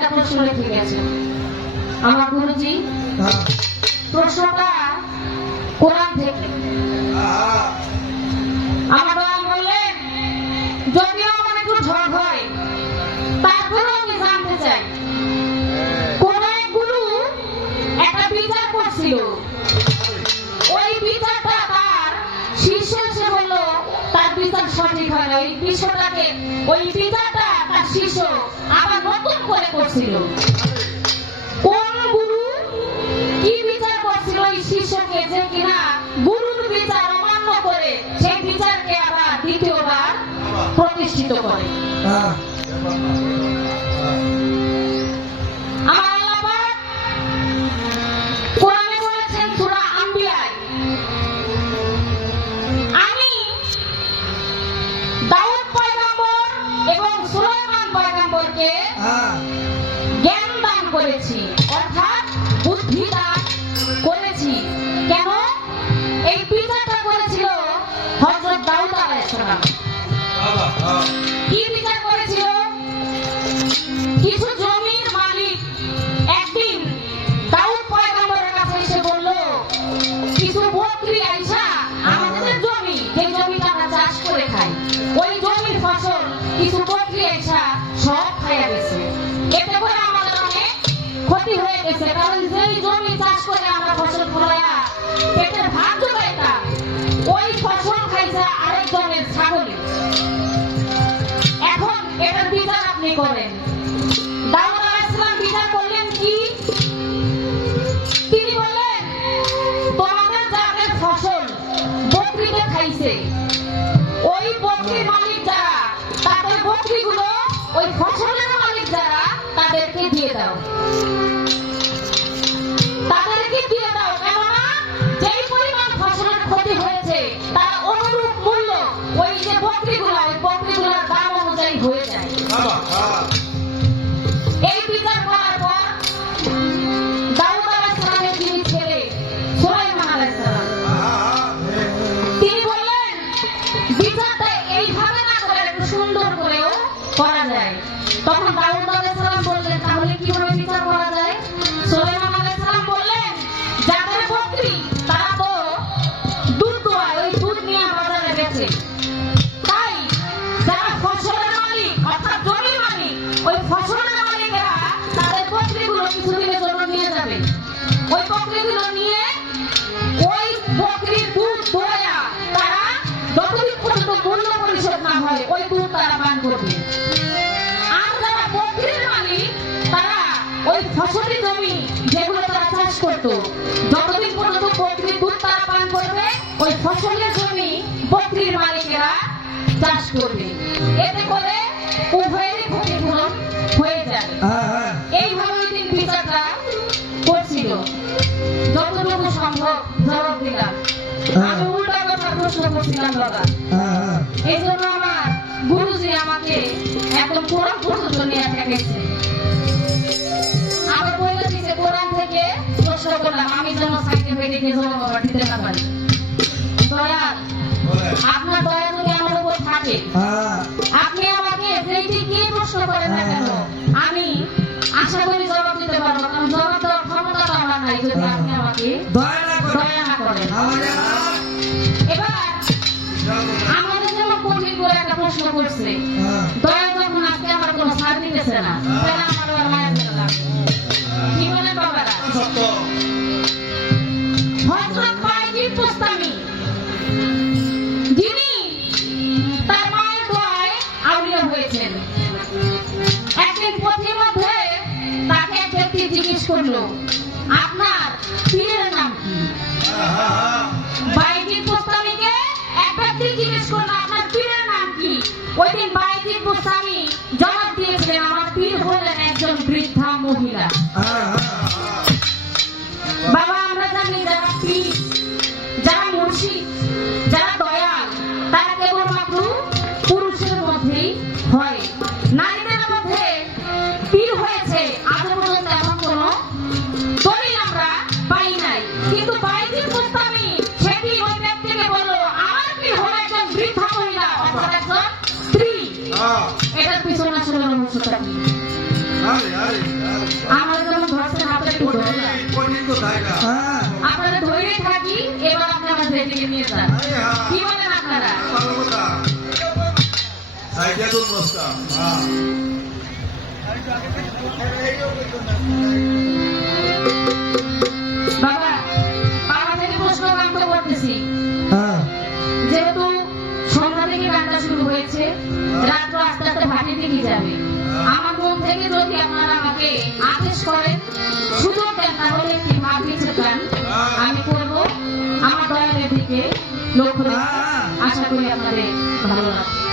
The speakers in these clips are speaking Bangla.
একটা প্রশ্ন রেখে গেছেন আমার গুরুজি, প্রশ্নটা কোরআন থেকে। আমার দয়াল বললেন, যদিও আমার একটু ঝড় হয় তারপরেও আমি জানতে চাই। কোন এক গুরু একটা বিচার করছিল। ওই বিচারটা তার শিষ্য এসে বলল, তার বিচার সঠিক হয় না। ওই বিষয়টাকে ওই বিচারটা তার শিষ্য আবার করছিল? কোন গুরু কি বিচার করছিল কিনা গুরুর বিচার অমান্য করে সেই বিচারকে আবার দ্বিতীয়বার প্রতিষ্ঠিত করে? করেছি। অর্থাৎ করেছি। কেন? এই করেছিল হযরত দাউদ কি বিচার করেছিল? কিছু জমির মালিক একদিন দাউদ পয়গম্বরের কাছে এসে বলল, কিছু বকরি আইসা আমাদের জমি যে জমিটা আমরা চাষ করে খাই। ওই জমির ফসল কিছু গেছে কারণ যেই জমি চাষ করে আমরা ফসল ফলাইয়া পেটের ভাত জোগাইতা ওই ফসল খাইছে আরেকজনের ছাগলে। এখন এটার বিচার আপনি করেন। বিচারটা এইভাবে যতদিন পর্যন্ত বকরির দুধ তারা পান করবে ওই ফসলের জমি বকরির মালিকেরা চাষ করবে। এতে করে উভয়েরই ক্ষতিপূরণ হয়ে যাবে হ্যাঁ এইভাবে ওই দিন বিচারটা করছিল। যতটুকু সম্ভব জবাব দিলাম। আমি উল্টা কথা প্রশ্ন করছিলাম হ্যাঁ এই জন্য আমার গুরুজি আমাকে একদম কোরআন পর্যন্ত নিয়ে গেছে। প্রশ্ন করলাম আমি যেন সাইডে আবার দিতে না পারি। দয়াল আপনার দয়া যদি আমার উপর থাকে হ্যাঁ। আপনি আমাকে কি প্রশ্ন করেন না কেন আমি আশা করি জবাব দিতে পারব কারণ জবাব দেওয়ার ক্ষমতা তো আমার নাই যদি আপনি আমাকে দয়া না করে। দয়া না করেন। এবার আমাদের জন্য কঠিন করে একটা প্রশ্ন করছে হ্যাঁ। দয়া যখন আজকে আমার কোনো ছাড় দিতেছে না তাহলে আমার আর মায়া গেল কি বলেন বাবারা? করল আপনার পীরের নাম কি? বাইজিদ বুস্তামিকে এক ব্যক্তি জিজ্ঞেস করল আপনার পীরের নাম কি? ওই দিন বাইজিদ বুস্তামি জবাব দিয়েছিলেন, আমার পীর হলেন একজন বৃদ্ধা মহিলা। বাবা, আমরা জানি যারা পীর, যারা মুর্শিদ কিন্তু বাইজির গোস্তামি সেটি ওই কি হলো একজন বৃদ্ধা মহিলা? এটার পিছনে আসলে রহস্যটা কি আমরা যেমন আপনারা থাকি এবার আপনারা করি আপনাদের ভালো লাগবে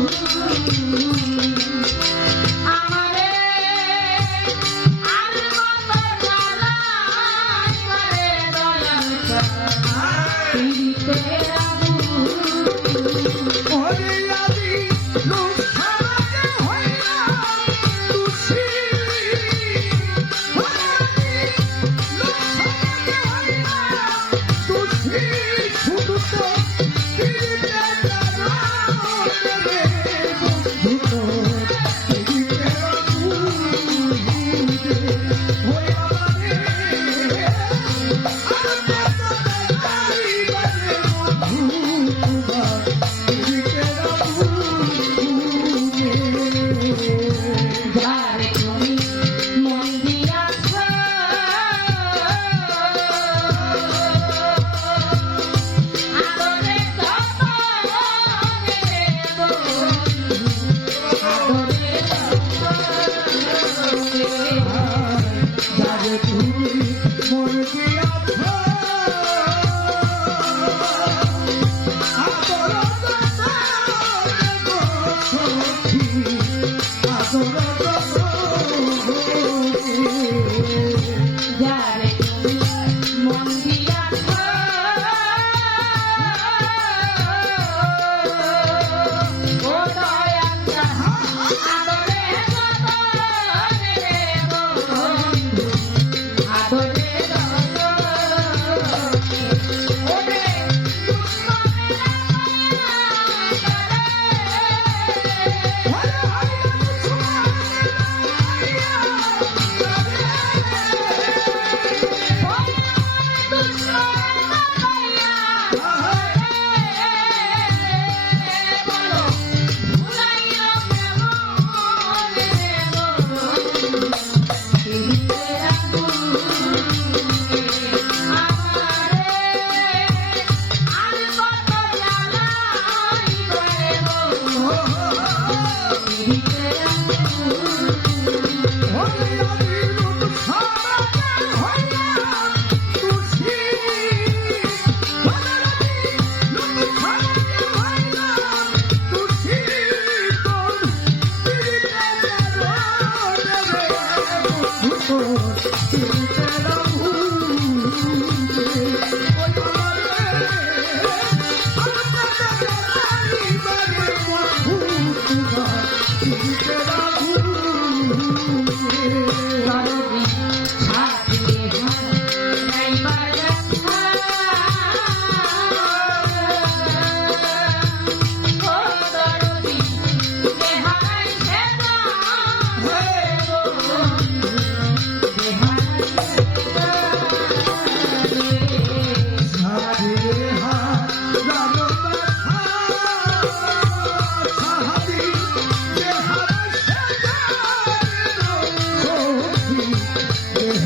আগুন আমারে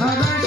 Bye-bye.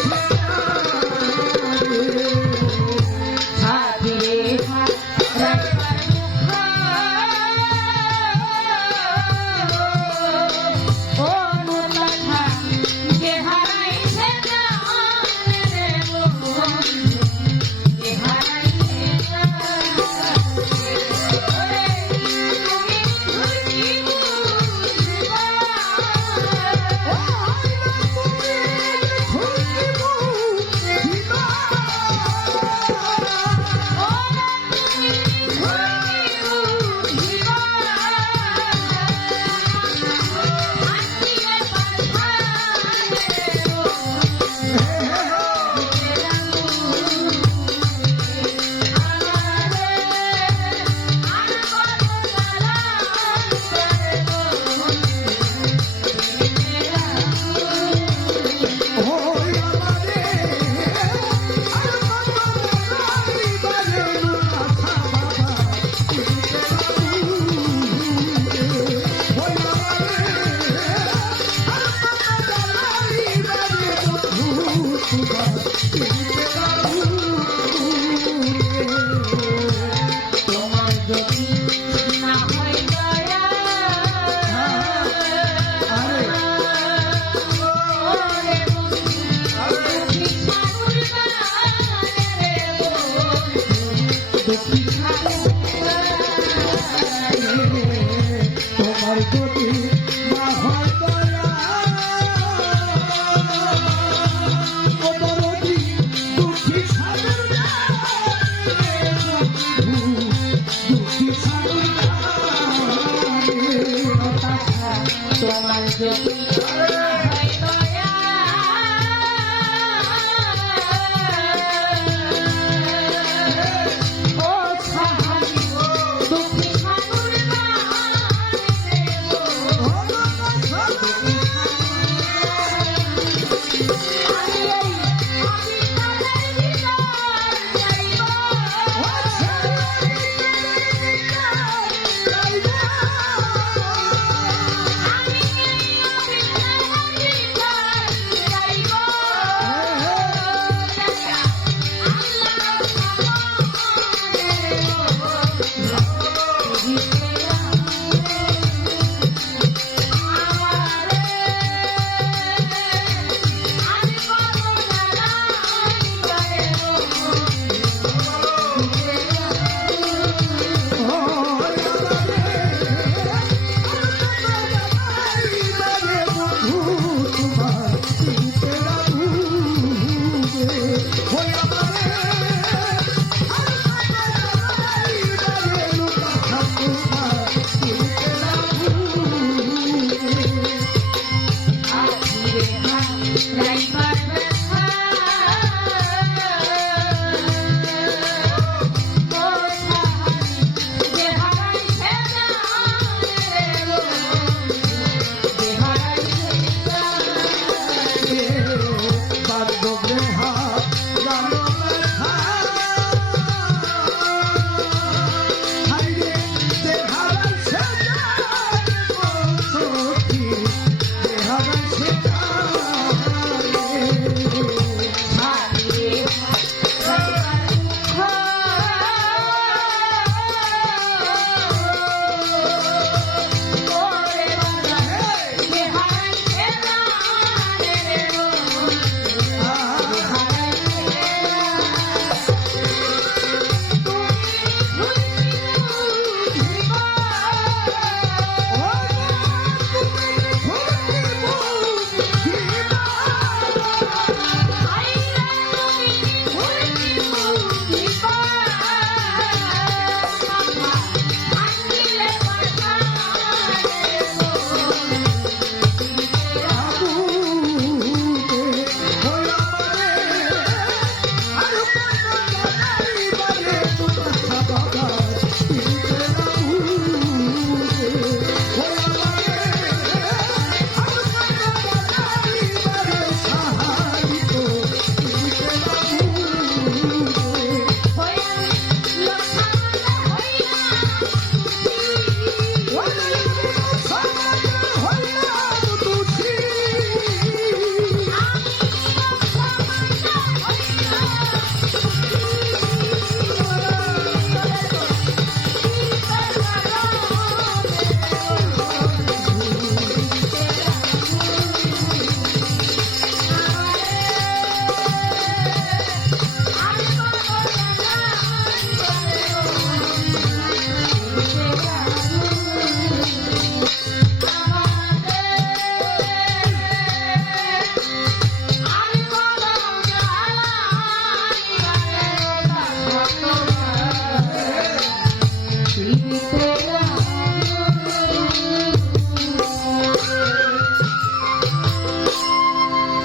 Tomar yo tu